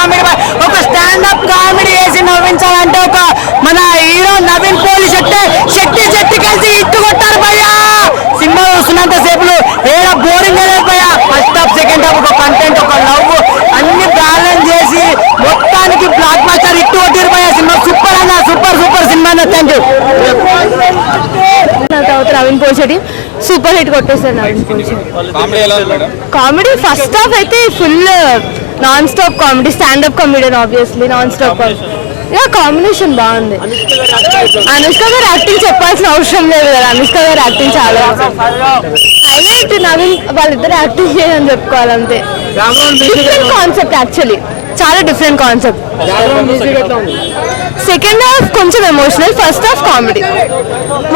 Comedy. ఒక stand up comedy వేసి నవ్వించాలంటే ఒక మన హీరో నవీన్ శెట్టి కలిసి ఇట్టు కొట్టారు భయ్యా. సినిమా చూస్తున్నంత సేపులు ఏడా బోరింగ్ అనేది భయ్యా. ఫస్ట్ హాఫ్ సెకండ్ హాఫ్ ఒక కంటెంట్ ఒక లవ్ అన్ని బ్యాలెన్స్ చేసి మొత్తానికి బ్లాక్ బస్టర్ ఇట్టు కొట్టారు భయ్యా. సినిమా సూపర్ అన్న, సూపర్ సినిమా అన్న. Thank you. తర్వాత నవీన్ పోలిశెట్టి సూపర్ హిట్ కొట్టేశారు. Naveen Polishetty comedy first half అయితే full non stop comedy, standup comedy obviously non stop comedy. Combination బాగుంది. అనుష్క గారు యాక్టింగ్ చెప్పాల్సిన అవసరం లేదు కదా, అనుష్క గారు యాక్టింగ్ చాలా హైలైట్. నవీన్ వాళ్ళిద్దరు యాక్టింగ్ చేయని చెప్పుకోవాలంతే. డిఫరెంట్ కాన్సెప్ట్, యాక్చువల్లీ చాలా డిఫరెంట్ కాన్సెప్ట్. సెకండ్ హాఫ్ కొంచెం ఎమోషనల్, ఫస్ట్ హాఫ్ కామెడీ,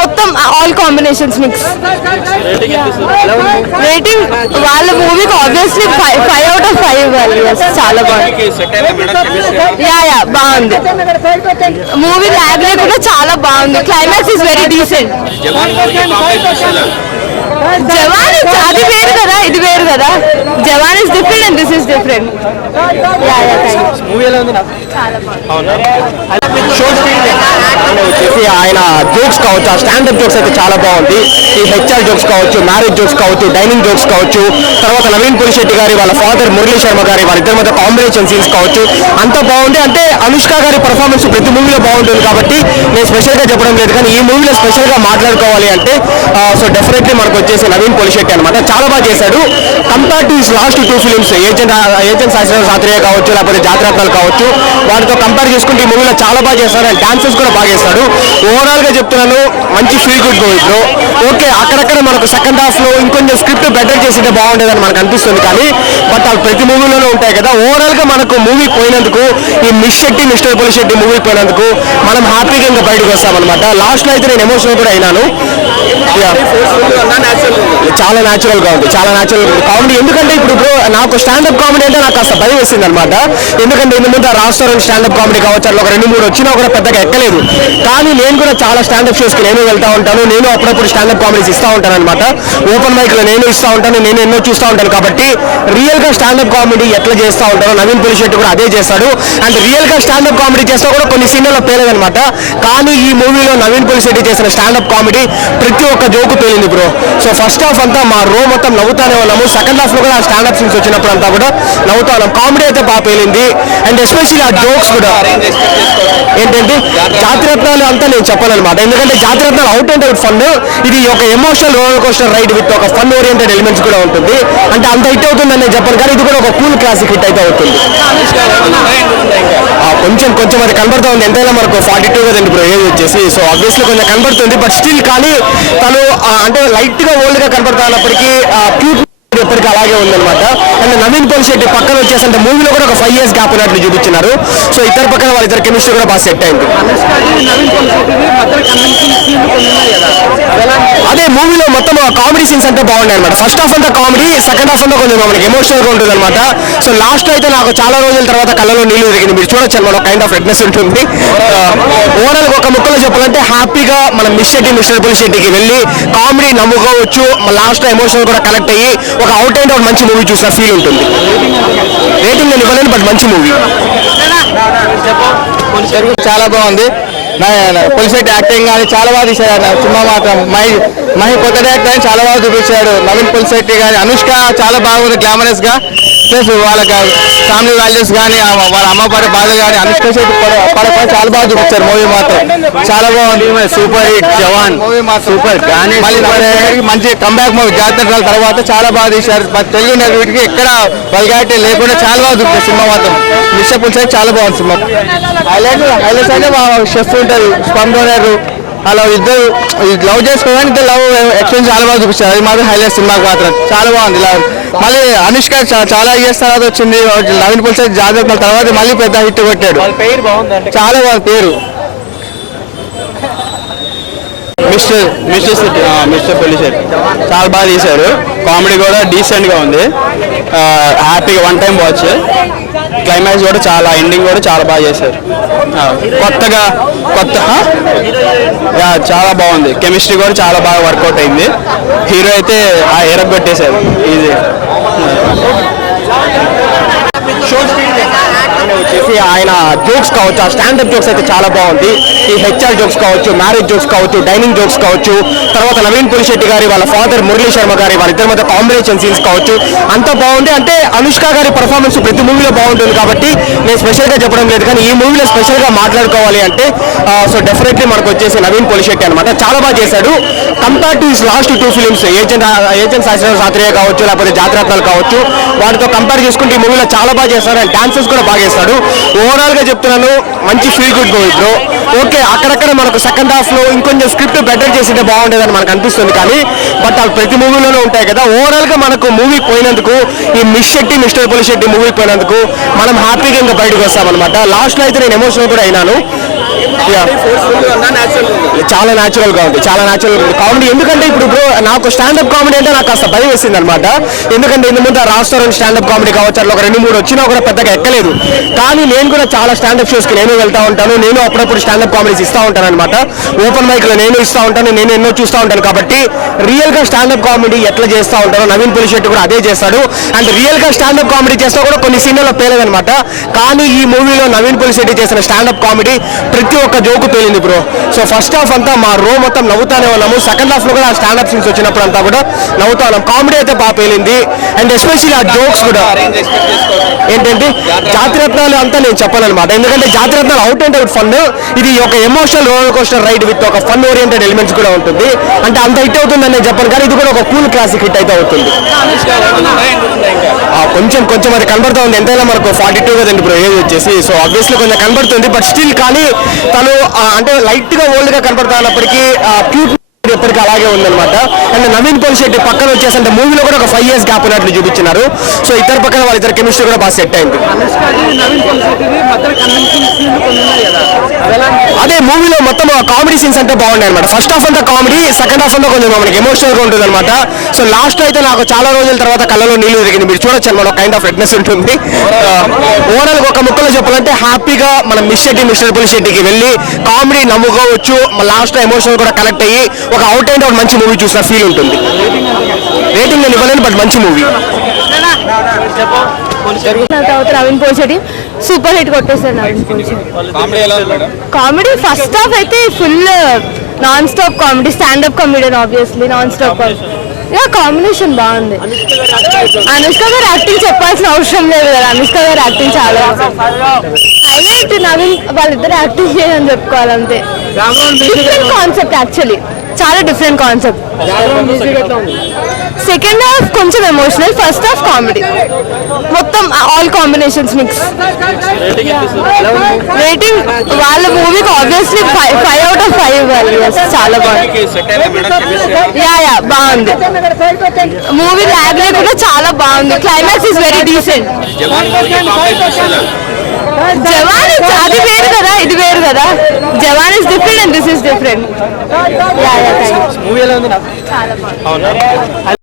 మొత్తం ఆల్ కాంబినేషన్స్ మిక్స్. రేటింగ్ వాళ్ళ మూవీకి ఆబ్వియస్లీ 5/5 ఇవ్వాలి. చాలా బాగుంది. యా బాగుంది. మూవీ ల్యాగ్ లేకుండా చాలా బాగుంది. Climax is very decent. Jawan అది వేరు కదా, ఇది వేరు కదా. Jawan is different and this is different. వచ్చేసి ఆయన జోక్స్ కావచ్చు, ఆ స్టాండప్ జోక్స్ అయితే చాలా బాగుంది. ఈ హెచ్ఆర్ జోక్స్ కావచ్చు, మ్యారేజ్ జోక్స్ కావచ్చు, డైనింగ్ జోక్స్ కావచ్చు, తర్వాత నవీన్ పోలిశెట్టి గారి వాళ్ళ ఫాదర్ మురళీ శర్మ గారి వాళ్ళిద్దరి మధ్య కాంబినేషన్ సీన్స్ కావచ్చు, అంతా బాగుంది. అంటే అనుష్క గారి పర్ఫార్మెన్స్ ప్రతి మూవీలో బాగుంటుంది కాబట్టి నేను స్పెషల్గా చెప్పడం లేదు. కానీ ఈ మూవీలో స్పెషల్గా మాట్లాడుకోవాలి అంటే సో డెఫినెట్లీ మనకు వచ్చేసి నవీన్ పోలిశెట్టి అనమాట. చాలా బాగా చేశాడు. Compare to last 2 films agent సాత్రేయ కావచ్చు, లేకపోతే జాతిరత్నాలు కావచ్చు, వాటితో కంపేర్ చేసుకుంటే ఈ మూవీలో చాలా బాగా చేస్తాడు. అండ్ డాన్సెస్ కూడా బాగా చేస్తాడు. ఓవరాల్ గా చెప్తున్నాను, మంచి feel good movie bro. Okay, అక్కడక్కడ మనకు సెకండ్ హాఫ్ లో ఇంకొంచెం స్క్రిప్ట్ బెటర్ చేసింటే బాగుండేదని మనకు అనిపిస్తుంది. కానీ బట్ అవి ప్రతి మూవీలోనే ఉంటాయి కదా. ఓవరాల్ గా మనకు మూవీ పోయినందుకు, ఈ మిస్టర్ పోలిశెట్టి మూవీ పోయినందుకు మనం హ్యాపీగా ఇంకా బయటకు వస్తామన్నమాట. లాస్ట్ లో అయితే నేను ఎమోషనల్ కూడా అయినాను. చాలా న్యాచురల్ గా ఉంది, చాలా న్యాచురల్ కామెడీ. ఎందుకంటే ఇప్పుడు నాకు స్టాండప్ కామెడీ అంటే నాకు కాస్త భయం వేసింది అనమాట. ఎందుకంటే ఇంత ముందు రాష్ట్రం స్టాండప్ కామెడీ కావచ్చు, అట్లా ఒక 2-3 వచ్చినా కూడా పెద్దగా ఎక్కలేదు. కానీ నేను కూడా చాలా స్టాండప్ షోస్కి నేను వెళ్తా ఉంటాను. నేను అప్పుడప్పుడు స్టాండప్ కామెడీస్ ఇస్తూ ఉంటాను అనమాట. ఓపెన్ మైక్ లో నేను ఇస్తూ ఉంటాను, నేను ఎన్నో చూస్తూ ఉంటాను. కాబట్టి రియల్ గా స్టాండప్ కామెడీ ఎట్లా చేస్తూ ఉంటారో నవీన్ పోలిశెట్టి కూడా అదే చేస్తాడు. అండ్ రియల్ గా స్టాండప్ కామెడీ చేస్తా కూడా కొన్ని సీన్లలో పేలేదనమాట. కానీ ఈ మూవీలో నవీన్ పోలిశెట్టి చేసిన స్టాండప్ కామెడీ ప్రతి ఒక్క జోకు పేలింది బ్రో. సో ఫస్ట్ హాఫ్ అంతా మా రో మొత్తం నవ్వుతానే ఉన్నాము. సెకండ్ హాఫ్ లో కూడా ఆ స్టాండప్ సీన్స్ వచ్చినప్పుడు అంతా కూడా నవ్వుతా ఉన్నాం. కామెడీ అయితే బాగా పేలింది. అండ్ ఎస్పెషల్లీ ఆ జోక్స్ కూడా ఏంటంటే జాతిరత్నాలు అంతా నేను చెప్పాలన్నమాట. ఎందుకంటే Jathi Ratnalu out and out fun. ఇది ఒక emotional roller coaster ride with ఒక ఫన్ ఓరియంటెడ్ ఎలిమెంట్స్ కూడా ఉంటుంది. అంటే అంత హిట్ అవుతుందని నేను చెప్పాను, కానీ ఇది కూడా ఒక కూల్ క్లాసిక్ హిట్ అయితే అవుతుంది. కొంచెం అది కనబడుతూ ఉంది. ఎంతైనా మనకు 42 కదండి ఇప్పుడు ఏజ్ వచ్చేసి. సో ఆబ్వియస్లీ కొంచెం కనబడుతుంది. బట్ స్టిల్ కానీ తను అంటే లైట్ గా ఓల్డ్ గా కనబడుతున్నప్పటికీ క్యూట్ ఎప్పటికీ అలాగే ఉందన్నమాట. అండ్ నవీన్ పోలిశెట్టి పక్కన వచ్చేసి అంటే మూవీలో కూడా ఒక 5 years గ్యాప్ ఉన్నట్లు చూపించినారు. సో ఇద్దరు పక్కన వాళ్ళిద్దరు కెమిస్ట్రీ కూడా బాగా సెట్ అయింది. అదే మూవీలో మొత్తం కామెడీ సీన్స్ అంటే బాగున్నాయి అనమాట. ఫస్ట్ హాఫ్ అంతా కామెడీ, సెకండ్ హాఫ్ అంతా కొంచెం మనకి ఎమోషనల్ గా ఉంటుంది అనమాట. సో లాస్ట్ అయితే నాకు చాలా రోజుల తర్వాత కళ్ళలో నీళ్లు తిరిగింది. మీరు చూడొచ్చు అనమాట, కైండ్ ఆఫ్ రెడ్నెస్ ఉంటుంది. ఓవరాల్ ఒక ముక్కలో చెప్పాలంటే హ్యాపీగా మనం మిస్టర్ పోలిశెట్టికి వెళ్ళి కామెడీ నమ్ముకోవచ్చు. లాస్ట్ లో ఎమోషనల్ కూడా కనెక్ట్ అయ్యి ఒక అవుట్ అండ్ అవుట్ మంచి మూవీ చూసిన ఫీల్ ఉంటుంది. రేటింగ్ నేను ఇవ్వలేను, బట్ మంచి మూవీ. చాలా బాగుంది. పోలిశెట్టి యాక్టింగ్ కానీ చాలా బాగా తీశాడు. సినిమా మాత్రం మహి కొత్త యాక్టర్ చాలా బాగా చూపించాడు. నవీన్ పోలిశెట్టి కానీ అనుష్క చాలా బాగుంది గ్లామరస్ గా. ప్లస్ వాళ్ళకి ఫ్యామిలీ వాల్యూస్ కానీ వాళ్ళ అమ్మ పడే బాధ కానీ అనుష్క శెట్టి పడే చాలా బాగా చూపించారు. మూవీ మాత్రం చాలా బాగుంది. సూపర్ హిట్ జవాన్ మూవీ మాత్రం సూపర్. మంచి కంబ్యాక్ మూవీ. జాతర తర్వాత చాలా బాగా తీశారు. తెలుగు నలుగురికి ఎక్కడ వల్గారిటీ లేకుండా చాలా బాగా చూపించారు సినిమా మాత్రం. మిస్టర్ పోలిశెట్టి చాలా బాగుంది సినిమా. హైలైట్స్ అంటే షెఫ్ ఉంటుంది, స్పమ్ డోనర్, అలా ఇద్దరు లవ్ చేసుకోవడానికి ఇద్దరు లవ్ ఎక్స్పీరియన్స్ చాలా బాగా చూపించారు. అది మాత్రం హైలైట్ సినిమాకి మాత్రం చాలా బాగుంది. మళ్ళీ అనుష్క చాలా ఇయర్స్ తర్వాత వచ్చింది. నవీన్ పోలిశెట్టి జాగ్రత్తల తర్వాత మళ్ళీ పెద్ద హిట్ కొట్టాడు. చాలా బాగుంది పేరు. మిస్టర్ పోలిశెట్టి చాలా బాగా తీశారు. కామెడీ కూడా డీసెంట్ గా ఉంది. హ్యాపీగా వన్ టైం వాచ్. క్లైమాక్స్ కూడా చాలా, ఎండింగ్ కూడా చాలా బాగా చేశారు. కొత్త చాలా బాగుంది. కెమిస్ట్రీ కూడా చాలా బాగా వర్కౌట్ అయింది. హీరో అయితే ఆ ఎరగొట్టేశారు ఈజీ. జోక్స్ కావచ్చు, ఆ స్టాండప్ జోక్స్ అయితే చాలా బాగుంది. ఈ హెచ్ఆర్ జోక్స్ కావచ్చు, మ్యారేజ్ జోక్స్ కావచ్చు, డైనింగ్ జోక్స్ కావచ్చు, తర్వాత నవీన్ పులిశెట్టి గారి వాళ్ళ ఫాదర్ మురళీ శర్మ గారి వాళ్ళిద్దరి మధ్య కాంబినేషన్ సీన్స్ కావచ్చు, అంతా బాగుంది. అంటే అనుష్క గారి పర్ఫార్మెన్స్ ప్రతి మూవీలో బాగుంటుంది కాబట్టి నేను స్పెషల్గా చెప్పడం లేదు, కానీ ఈ మూవీలో స్పెషల్గా మాట్లాడుకోవాలి అంటే సో డెఫినెట్లీ మనకు వచ్చేసి నవీన్ పులిశెట్టి అనమాట. చాలా బాగా చేశాడు compare to his last 2 films, agent సాత్రేయ కావచ్చు, లేకపోతే జాతిరత్నాలు కావచ్చు, వాటితో కంపేర్ చేసుకుంటే ఈ మూవీలో చాలా బాగా చేస్తాడు. అండ్ డాన్సెస్ కూడా బాగా చేస్తాడు. ఓవరాల్ గా చెప్తున్నాను, మంచి feel good movie bro. Okay, అక్కడక్కడ మనకు సెకండ్ హాఫ్ లో ఇంకొంచెం స్క్రిప్ట్ బెటర్ చేసింటే బాగుండేదని మనకు అనిపిస్తుంది, కానీ బట్ అవి ప్రతి మూవీలోనే ఉంటాయి కదా. ఓవరాల్ గా మనకు మూవీ పోయినందుకు, ఈ మిస్టర్ పులిశెట్టి మూవీ పోయినందుకు మనం హ్యాపీగా ఇంకా బయటకు వస్తామన్నమాట. లాస్ట్ లో అయితే నేను ఎమోషనల్ కూడా అయినాను. చాలా న్యాచురల్ గా ఉంది, చాలా న్యాచురల్ కామెడీ. ఎందుకంటే ఇప్పుడు బ్రో నాకు స్టాండప్ కామెడీ అంటే నాకు కాస్త భయం వేసింది అనమాట. ఎందుకంటే ఇంత ముందు రాష్ట్రం స్టాండప్ కామెడీ కావచ్చు, అట్లా ఒక 2-3 వచ్చినా కూడా పెద్దగా ఎక్కలేదు. కానీ నేను కూడా చాలా స్టాండప్ షోస్ కి నేను వెళ్తా ఉంటాను. నేను అప్పుడప్పుడు స్టాండప్ కామెడీస్ ఇస్తా ఉంటాను అనమాట. ఓపెన్ మైక్ లో నేను ఇస్తా ఉంటాను, నేను ఎన్నో చూస్తూ ఉంటాను. కాబట్టి రియల్ గా స్టాండప్ కామెడీ ఎట్లా చేస్తూ ఉంటారో నవీన్ పులిశెట్టి కూడా అదే చేస్తాడు. అండ్ రియల్ గా స్టాండప్ కామెడీ చేస్తా కూడా కొన్ని సీన్లలో పేలేదనమాట. కానీ ఈ మూవీలో నవీన్ పులిశెట్టి చేసిన స్టాండప్ కామెడీ ప్రతి ఒక్క జోకు పేలింది బ్రో. సో ఫస్ట్ హాఫ్ అంతా మా రో మొత్తం నవ్వుతానే ఉన్నాము. సెకండ్ హాఫ్ లో కూడా ఆ స్టాండప్ సీన్స్ వచ్చినప్పుడు అంతా కూడా నవ్వుతా ఉన్నాం. కామెడీ అయితే బాగా పేలింది. అండ్ ఎస్పెషల్లీ ఆ జోక్స్ కూడా ఏంటంటే జాతిరత్నాలు అంతా నేను చెప్పాను అనమాట. ఎందుకంటే Jathi Ratnalu out and out fun. ఇది ఒక emotional roller coaster ride with ఒక ఫన్ ఓరియంటెడ్ ఎలిమెంట్స్ కూడా ఉంటుంది. అంటే అంత హిట్ అవుతుందని నేను చెప్పాను, కానీ ఇది కూడా ఒక కూల్ క్లాసిక్ హిట్ అయితే అవుతుంది. కొంచెం అది కనబడుతూ ఉంది. ఎంతైనా మనకు 42 కదండి బ్రో ఏజ్ వచ్చేసి. సో ఆబ్వియస్లీ కొంచెం కనబడుతుంది, బట్ స్టిల్ కానీ తను అంటే లైట్ గా ఓల్డ్ గా కనబడతా ఉన్నప్పటికీ క్యూట్ ఎప్పటికీ అలాగే ఉందన్నమాట. అండ్ నవీన్ పులిశెట్టి పక్కన వచ్చేసి అంటే మూవీలో కూడా ఒక 5 years గ్యాప్ ఉన్నట్లు చూపించినారు. సో ఇద్దరు పక్కన వాళ్ళిద్దరు కెమిస్ట్రీ కూడా బాగా సెట్ అయింది. అదే మూవీలో మొత్తం కామెడీ సీన్స్ అంటే బాగున్నాయి అనమాట. ఫస్ట్ హాఫ్ అంతా కామెడీ, సెకండ్ హాఫ్ అంతా కొంచెం మనకి ఎమోషనల్ గా ఉంటుంది అనమాట. సో లాస్ట్ అయితే నాకు చాలా రోజుల తర్వాత కళ్ళలో నీళ్లు తిరిగింది. మీరు చూడొచ్చు అనమాట, కైండ్ ఆఫ్ రెడ్నెస్ ఉంటుంది. ఓవరాల్ ఒక ముక్కలో చెప్పాలంటే హ్యాపీగా మనం మిస్టర్ పులిశెట్టికి వెళ్ళి కామెడీ నమ్ముకోవచ్చు. లాస్ట్ లో ఎమోషనల్ కూడా కనెక్ట్ అయ్యి ఒక అవుట్ అండ్ అవుట్ మంచి మూవీ చూసిన ఫీల్ ఉంటుంది. రేటింగ్ నేను ఇవ్వలేను, బట్ మంచి movie. Naveen Polishetty super hit కొట్టేశారు. Naveen Polishetty comedy first half అయితే full non stop comedy, standup comedian obviously non stop combination బాగుంది. అనుష్క గారు యాక్టింగ్ చెప్పాల్సిన అవసరం లేదు కదా, అనుష్క గారు యాక్టింగ్ చాలా హైలైట్. నవీన్ వాళ్ళిద్దరు యాక్టింగ్ చేయని చెప్పుకోవాలంతే. డిఫరెంట్ కాన్సెప్ట్, యాక్చువల్లీ చాలా డిఫరెంట్ కాన్సెప్ట్. సెకండ్ హాఫ్ కొంచెం ఎమోషనల్, ఫస్ట్ హాఫ్ కామెడీ, మొత్తం ఆల్ కాంబినేషన్స్ మిక్స్. రేటింగ్ వాళ్ళ మూవీకి ఆబ్వియస్లీ 5 out of 5 ఇవ్వాలి. చాలా బాగుంది. యా బాగుంది మూవీ. ల్యాగ్ లేకుండా చాలా బాగుంది. Climax is very decent. Jawan అది వేరు కదా, ఇది వేరు కదా. Jawan is different and this is different. చాలా బాగుంది.